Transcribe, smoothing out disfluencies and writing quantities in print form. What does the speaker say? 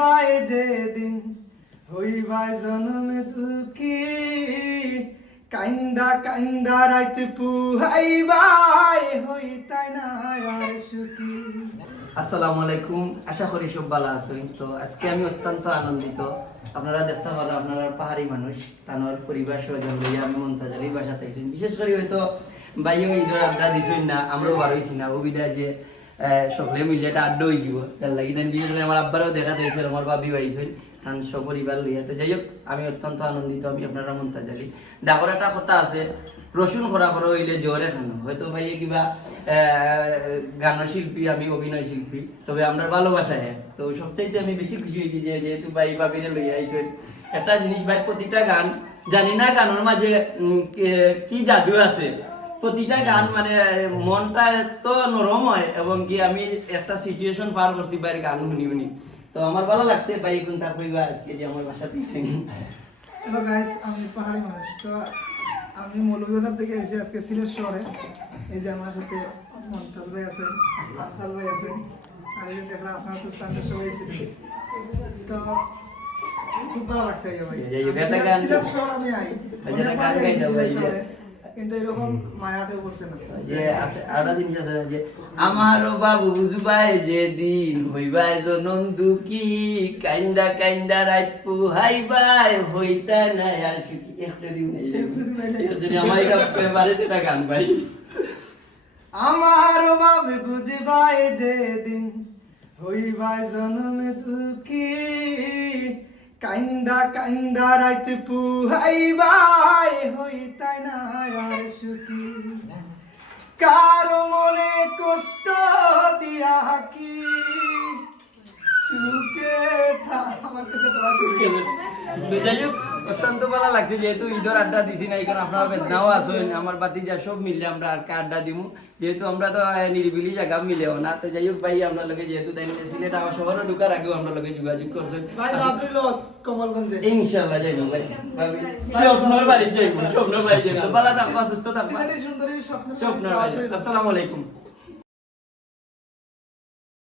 বুঝিবাই যেদিন হইবাই জনমে দুঃখী কাইন্দা কাইন্দা রাইত পুহাইবাই হইতাই না আর সুখী। আসসালামু আলাইকুম, আশা করি সব ভালো আছেন। তো আজকে আমি অত্যন্ত আনন্দিত। আপনারা দেখতে পারেন আপনারা পাহাড়ি মানুষ তানোর পরিবার স্বজন লইয়া আমি মমতাজ আলীর বাসাতে আইছি। বিশেষ করে হয়তো বাইও ঈদের আড্ডা দিছই না, আমরাও বার হইছি না, সুবিধা যে সকলে মিলে একটা আড্ডা হয়ে যাব তার লাগি। বিশেষ করে আমার আব্বারাও দেখা দিয়েছিল, আমার বাবিও আইসই তান সপরিবার লইয়া। তো যাই হোক, আমি অত্যন্ত আনন্দিত। আমি আপনারা মমতাজ আলী। ডাকর একটা কথা আছে, রসুন খরা খরা হইলে জ্বরে খানো। হয়তো ভাই কিবা গানের শিল্পী, আমি অভিনয় শিল্পী, তবে আমরা ভালোবাসায়। তো সবচাইতে আমি বেশি খুশি হয়েছি যে যেহেতু ভাই বাবিরে লইয়া আইসই। একটা জিনিস ভাই, প্রতিটা গান জানি না গানের মাঝে কি জাদু আছে। প্রতিটা গান মানে মনটা এত নরম হয়, এবং কি আমি একটা সিচুয়েশন পার করছি বাইরে গান শুনি শুনি। তো আমার ভালো লাগছে ভাই কোনটা কইবা আজকে যে আমার বাসা দিয়েছেন। হ্যালো গাইস, আমি পাহাড়ি মানুষ। তো আমি মৌলভীবাজার থেকে এসেছি আজকে সিলেট শহরে। এই যে আমার সাথে মমতাজ ভাই আছেন, আফজাল ভাই আছেন, আর এই যে দেখলাম আপনার তো স্থানীয় সবাই ছিল। তো খুব ভালো লাগছে সিলেট শহর আমি আই কিন্তু এরকম মায়া কেউ করছে না। যে আছে আরেকটা জিনিস আছে যে আমার বাবু বুঝবাই যে দিন হইবাই জনম দুঃখী কাইন্দা কাইন্দা রাত পুহাইবাই হইতা না আর সুখী। একটা দিন যদি আমার এটা ফেভারিট একটা গান ভাই। আমার বাবু বুঝবাই যেদিন হইবাই জনমে দুঃখী কাইন্দা কাইন্দা রাত পুহাইবাই হইতাই না আর সুখী। কারো মনে কষ্ট দিয়া কি সুখে আমার কাছে তোমার সুখে। যাই হোক, অত্যন্ত ভালো লাগছে যেহেতু ঈদের আড্ডা দিছি না, এখানে আপনারা বেদনাও আসেন, আমার বাতি যা সব মিললে আমরা আর আড্ডা দিমু। যেহেতু আমরা তো নিরিবিলি জায়গা মিলেও না। তো যাই হোক ভাই, আমরা লোকে যেহেতু তাই সিলেট আমার শহরে ঢুকার আগেও আমরা লোকে যোগাযোগ করছেন। কমলগঞ্জে ইনশাআল্লাহ যাইব ভাই, স্বপ্নর বাড়ি যাইব, স্বপ্নর বাড়ি যাইব। ভালো থাকবা, সুস্থ থাকবা। সুন্দরী স্বপ্ন। আসসালামু আলাইকুম।